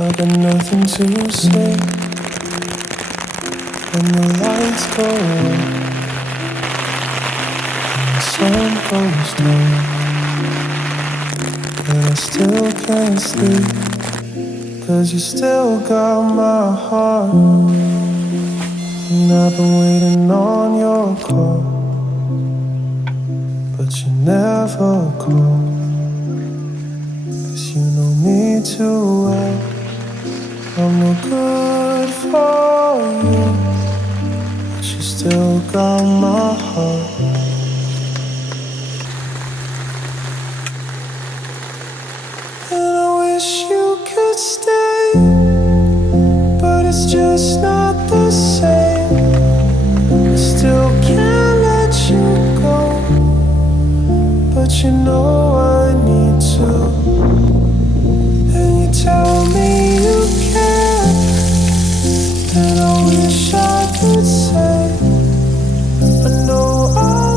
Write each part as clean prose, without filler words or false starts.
I got nothing to say when the lights go out and the sun goes down, and I still can't sleep, 'cause you still got my heart, and I've been waiting on your call, but you never call, 'cause you know me too well. I'm no good for you, but you still got my heart. And I wish you could stay, but it's just not the same. I still can't let you go, but you know I need to. And you tell me you care, and I wish I could say I know I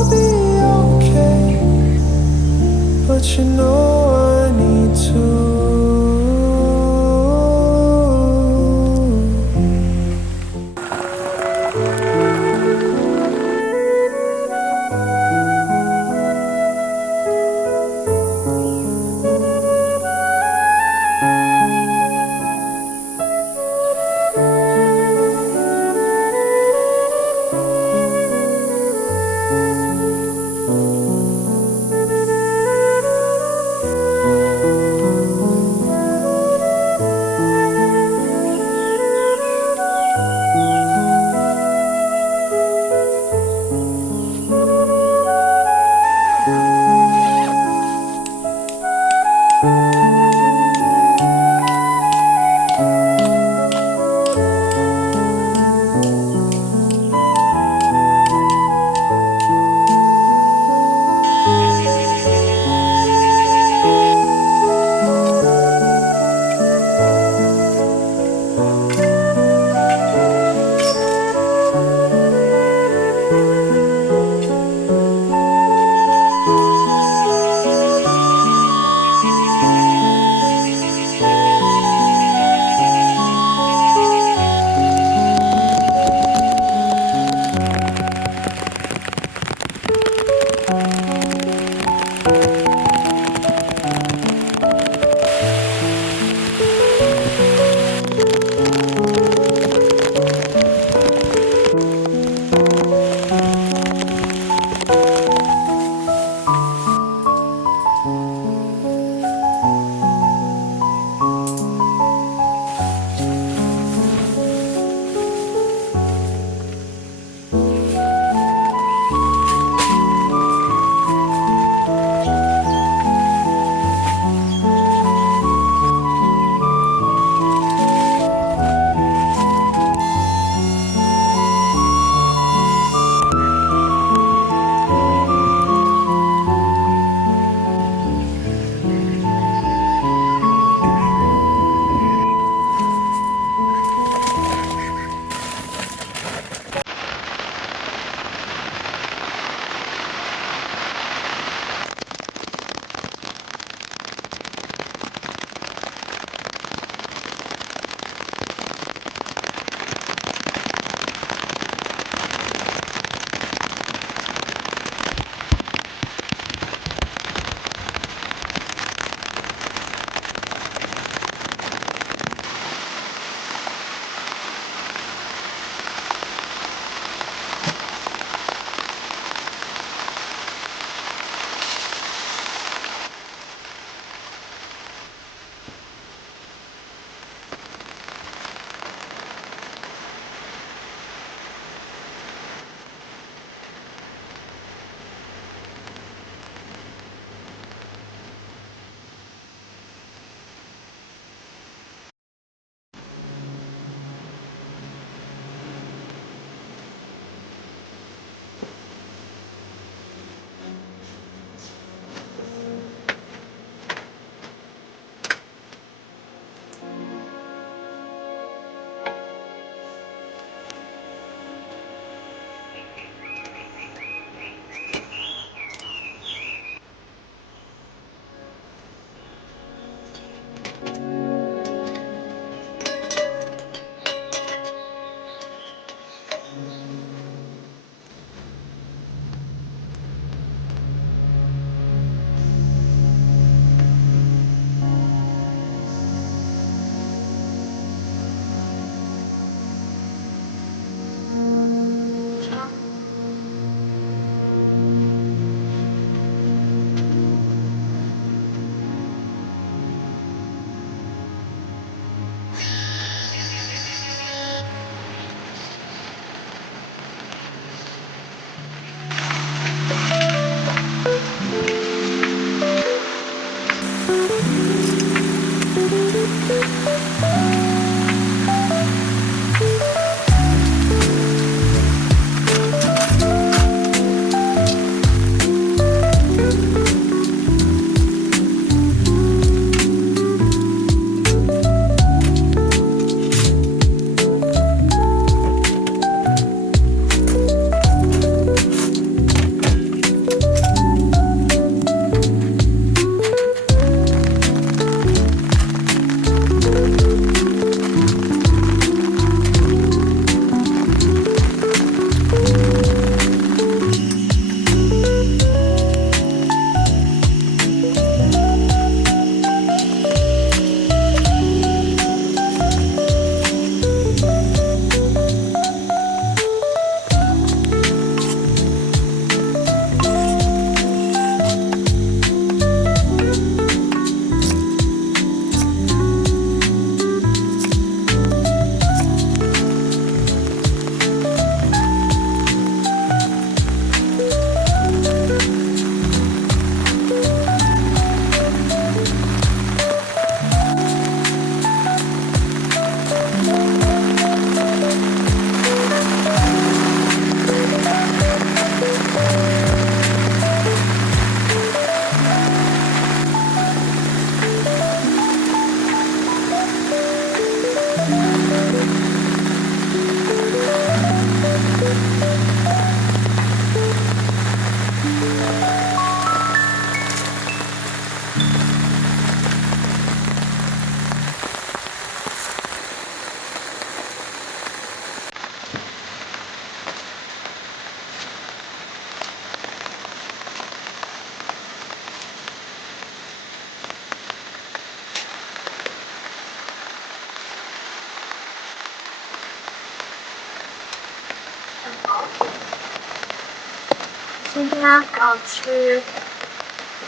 今天还要吃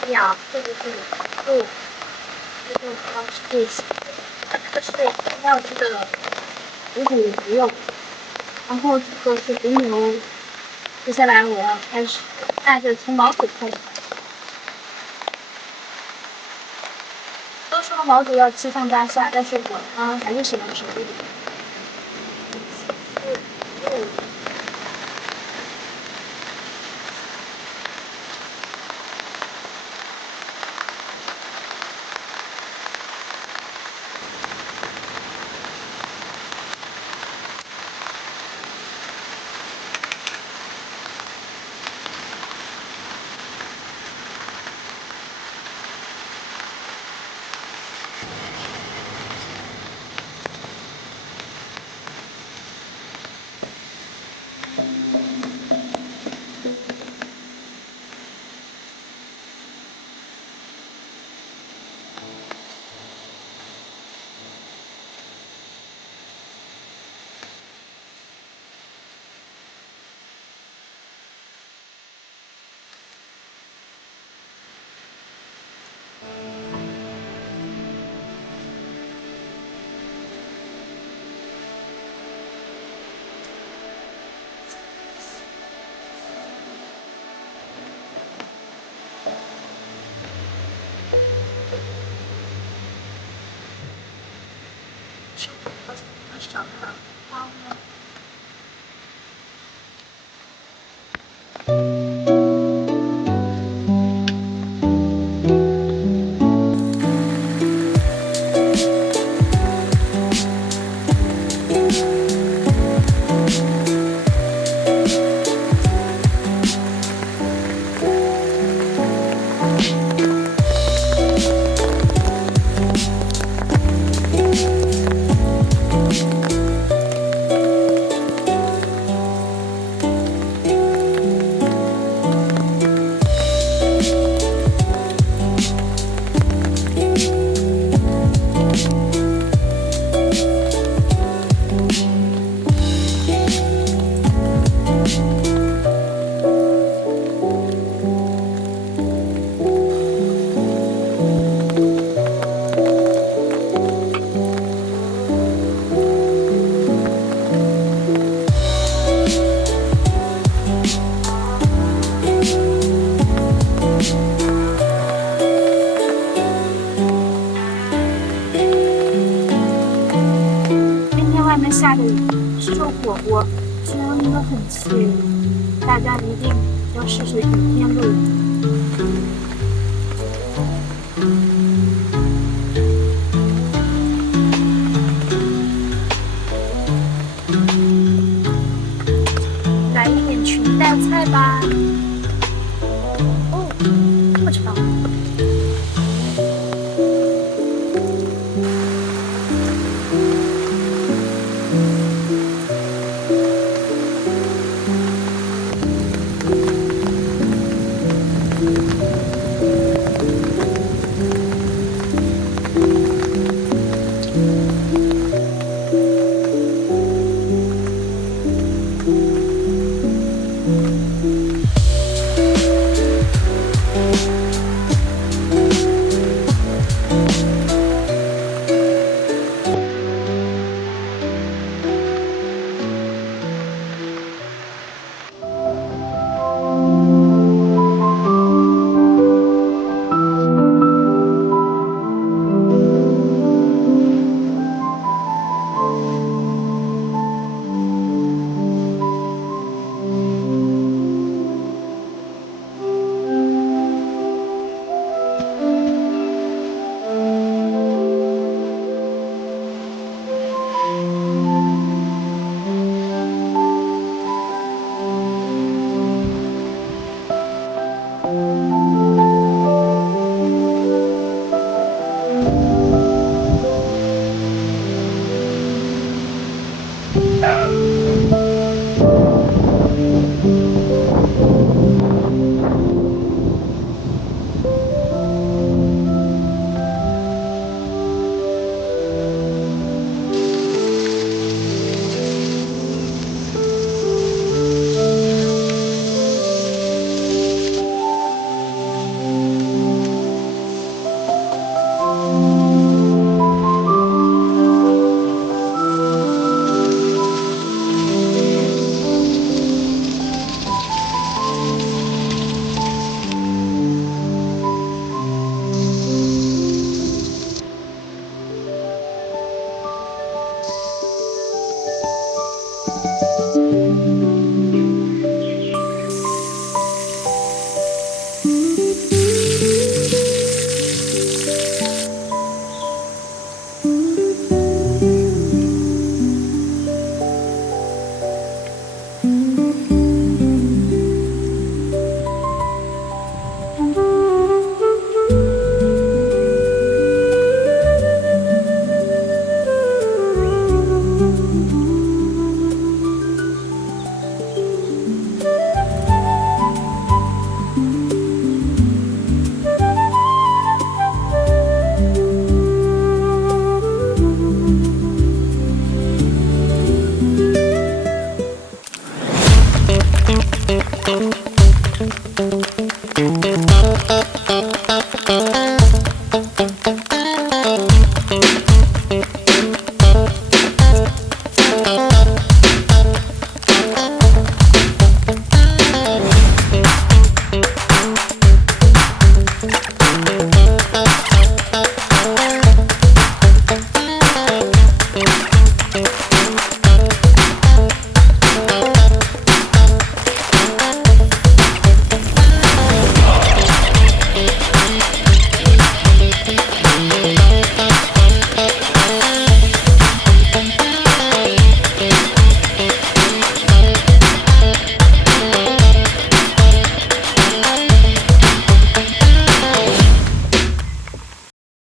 鸟或者是鹿，就是我要吃这些。这是今天我吃的五谷牛肉，然后这个是红牛。接下来我要开始带着从毛肚开始。都说毛肚要吃上加下，但是我呢还是喜欢吃这个。外面下着雨，吃着火锅，真的很惬意。大家一定要试试雨天露营。来一点裙带菜吧。哦，这么长。